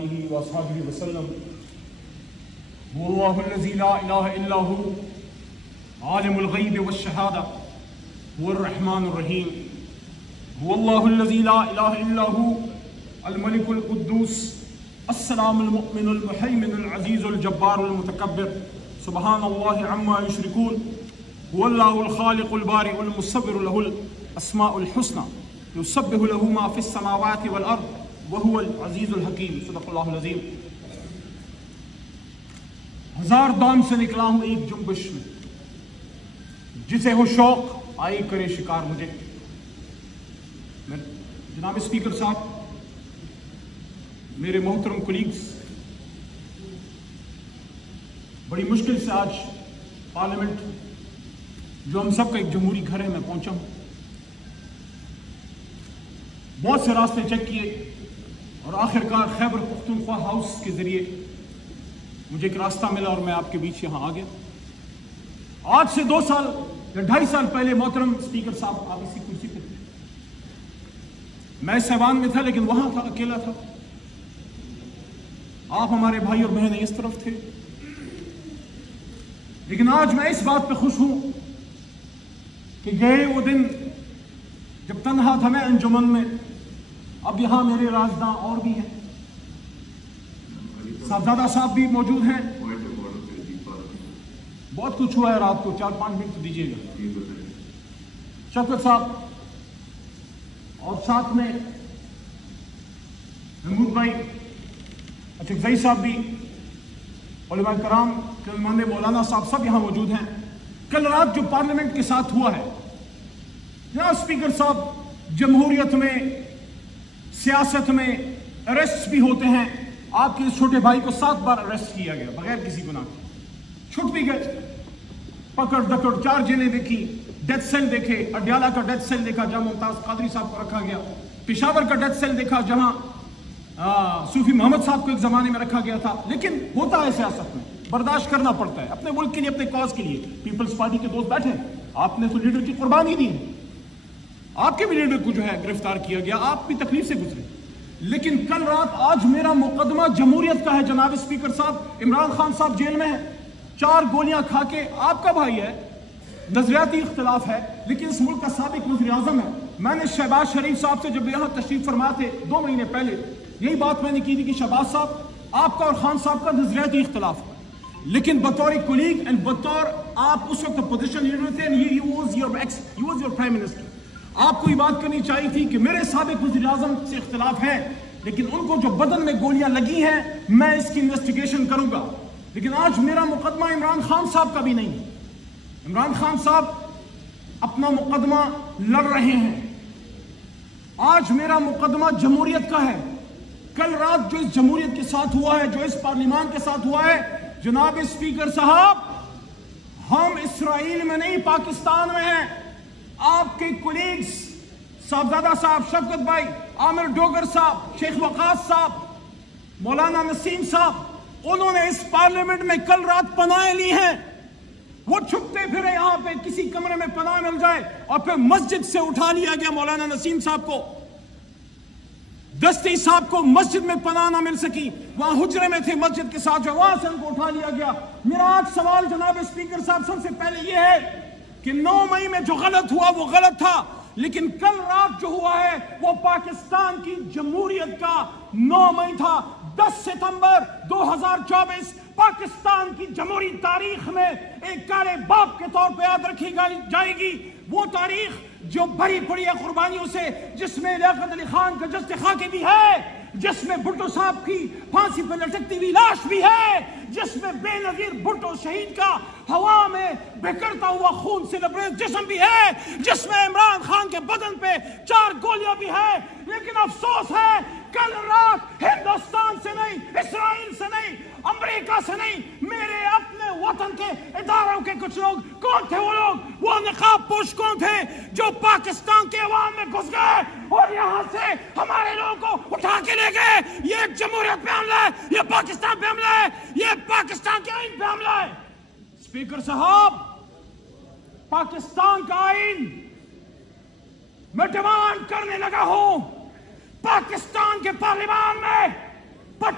آلہ وصحبہ وسلم واللہ الذی لا الہ الا هو عالم الغیب والشہادہ هو الرحمن الرحیم واللہ الذی لا الہ الا هو الملک القدوس السلام المؤمن المحیمن العزیز الجبار المتکبر سبحان اللہ عما یشرکون هو اللہ الخالق البارئ المصور له الاسماء الحسنى یسبح له ما فی السماوات والارض وهو العزیز الحکیم صدق اللہ العظیم۔ ہزار دام سے نکلا ہوں ایک جنبش میں، جسے ہو شوق آئی کرے شکار مجھے۔ جناب اسپیکر صاحب، میرے محترم کولیگز، بڑی مشکل سے آج پارلیمنٹ جو ہم سب کا ایک جمہوری گھر ہے میں پہنچا ہوں۔ بہت سے راستے چیک کیے اور آخر کار خیبر پختونخوا ہاؤس کے ذریعے مجھے ایک راستہ ملا اور میں آپ کے بیچ یہاں آ گیا۔ آج سے 2 سال یا 2.5 سال پہلے محترم اسپیکر صاحب آپ اسی کرسی پہ تھے، میں اس ایوان میں تھا لیکن وہاں تھا، اکیلا تھا۔ آپ ہمارے بھائی اور بہنیں اس طرف تھے، لیکن آج میں اس بات پہ خوش ہوں کہ گئے وہ دن جب تنہا تھا میں انجمن میں، اب یہاں میرے رازداں اور بھی ہیں، صاحبزادہ صاحب بھی موجود ہیں۔ بہت کچھ ہوا ہے رات کو، 4-5 منٹ تو دیجیے گا۔ شفقت صاحب اور ساتھ میں محمود بھائی، اچھکزئی صاحب بھی، علماء کرام، کلمانے مولانا صاحب سب یہاں موجود ہیں۔ کل رات جو پارلیمنٹ کے ساتھ ہوا ہے، جناب اسپیکر صاحب، جمہوریت میں، سیاست میں اریسٹ بھی ہوتے ہیں۔ آپ کے اس چھوٹے بھائی کو 7 بار اریسٹ کیا گیا بغیر کسی گناہ کے، چھٹ بھی گئے، پکڑ دکڑ 4 جیلیں دیکھی، ڈیتھ سیل دیکھے، اڈیالہ کا ڈیتھ سیل دیکھا جہاں ممتاز قادری صاحب کو رکھا گیا، پشاور کا ڈیتھ سیل دیکھا جہاں صوفی محمد صاحب کو ایک زمانے میں رکھا گیا تھا۔ لیکن ہوتا ہے سیاست میں، برداشت کرنا پڑتا ہے اپنے ملک کے لیے، اپنے کاز کے لیے۔ پیپلز پارٹی کے دوست بیٹھے، آپ نے تو لیڈر کی قربانی دی، آپ کے بھی لیڈر کو جو ہے گرفتار کیا گیا، آپ بھی تکلیف سے گزرے۔ لیکن کل رات آج میرا مقدمہ جمہوریت کا ہے۔ جناب اسپیکر صاحب، عمران خان صاحب جیل میں ہیں، 4 گولیاں کھا کے، آپ کا بھائی ہے، نظریاتی اختلاف ہے لیکن اس ملک کا سابق وزیر اعظم ہے۔ میں نے شہباز شریف صاحب سے جب یہاں تشریف فرما تھے 2 مہینے پہلے، یہی بات میں نے کی تھی کہ شہباز صاحب، آپ کا اور خان صاحب کا نظریاتی اختلاف ہے، لیکن بطور کولیگ اینڈ بطور آپ اس وقت اپوزیشن لیڈر تھے، he was your prime minister، آپ کو یہ بات کرنی چاہیے تھی کہ میرے سابق وزیر اعظم سے اختلاف ہے لیکن ان کو جو بدن میں گولیاں لگی ہیں میں اس کی انویسٹیگیشن کروں گا۔ لیکن آج میرا مقدمہ عمران خان صاحب کا بھی نہیں ہے۔ عمران خان صاحب اپنا مقدمہ لڑ رہے ہیں، آج میرا مقدمہ جمہوریت کا ہے۔ کل رات جو اس جمہوریت کے ساتھ ہوا ہے، جو اس پارلیمان کے ساتھ ہوا ہے، جناب اسپیکر صاحب، ہم اسرائیل میں نہیں پاکستان میں ہیں۔ آپ کے کولیگز، صاحبزادہ صاحب، شفقت بھائی، عامر ڈوگر صاحب، شیخ وقاص صاحب، مولانا نسیم صاحب، انہوں نے اس پارلیمنٹ میں کل رات پناہیں لی ہیں۔ وہ چھپتے پھرے یہاں پہ، کسی کمرے میں پناہ مل جائے، اور پھر مسجد سے اٹھا لیا گیا مولانا نسیم صاحب کو، دستی صاحب کو مسجد میں پناہ نہ مل سکی، وہاں حجرے میں تھے مسجد کے ساتھ، جو وہاں سے ان کو اٹھا لیا گیا۔ میرا آج سوال جناب اسپیکر صاحب سب سے پہلے یہ ہے کہ 9 مئی میں جو غلط ہوا وہ غلط تھا، لیکن کل رات جو ہوا ہے وہ پاکستان کی جمہوریت کا 9 مئی تھا۔ 10 ستمبر 2024 پاکستان کی جمہوری تاریخ میں ایک کالے باپ کے طور پہ یاد رکھی جائے گی، وہ تاریخ جو بھری پڑی ہے قربانیوں سے، جس میں لیاقت علی خان کا جسد خاکی بھی ہے، جس میں بھٹو صاحب کی پھانسی پہ لٹکتی ہوئی لاش بھی ہے، جس میں بے نظیر بھٹو شہید کا ہوا میں بکھرتا ہوا خون سے لبریز جسم بھی ہے، جس میں عمران خان کے بدن پہ 4 گولیاں بھی ہے۔ لیکن افسوس ہے کل رات ہندوستان سے نہیں، اسرائیل سے نہیں، امریکہ سے نہیں، میرے اپنے وطن کے اداروں کے کچھ لوگ، کون تھے وہ لوگ؟ وہ نقاب پوش کون تھے جو پاکستان کے عوام میں گھس گئے اور یہاں سے ہمارے لوگوں کو اٹھا کے لے گئے؟ یہ جمہوریت پہ حملہ ہے، یہ پاکستان پہ حملہ ہے، یہ پاکستان کے آئین پہ حملہ ہے۔ اسپیکر صاحب، پاکستان کا آئین میں ڈیمانڈ کرنے لگا ہوں، پاکستان کے پارلیمان میں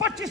25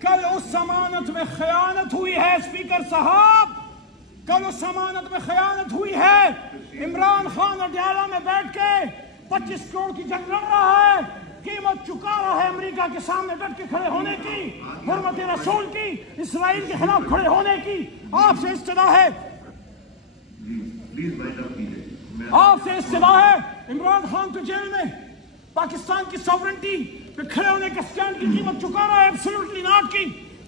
کل اس ضمانت میں خیانت ہوئی ہے اسپیکر صاحب، کل اس ضمانت میں خیانت ہوئی ہے۔ عمران خان اڈیالہ میں بیٹھ کے 25 کروڑ کی جنگ لڑ رہا ہے، قیمت چکا رہا ہے امریکہ کے سامنے ڈٹ کے کھڑے ہونے کی، حرمت رسول کی، اسرائیل کے خلاف کھڑے ہونے کی۔ آپ سے استدعا ہے، آپ سے استدعا ہے، عمران خان تو جیل میں پاکستان کی ساورنٹی پہ کھڑے ہونے کے سٹینڈ کی قیمت چکا رہا ہے، ایبسولوٹلی ناٹ کی،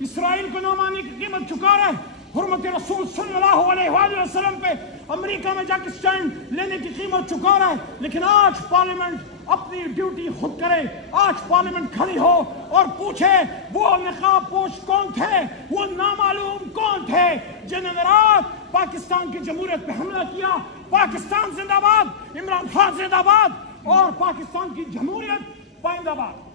اسرائیل کو نہ ماننے کی قیمت چکا رہا ہے، حرمت رسول صلی اللہ علیہ وآلہ وسلم پہ امریکہ میں جا کے سٹینڈ لینے کی قیمت چکا رہا ہے۔ لیکن آج پارلیمنٹ اپنی ڈیوٹی خود کرے، آج پارلیمنٹ کھڑی ہو اور پوچھے وہ نقاب پوش کون تھے، وہ نامعلوم کون تھے جنہوں نے رات پاکستان کی جمہوریت پہ حملہ کیا۔ پاکستان زندہ باد، عمران خان زندہ باد، اور پاکستان کی جمہوریت پائندہ باد۔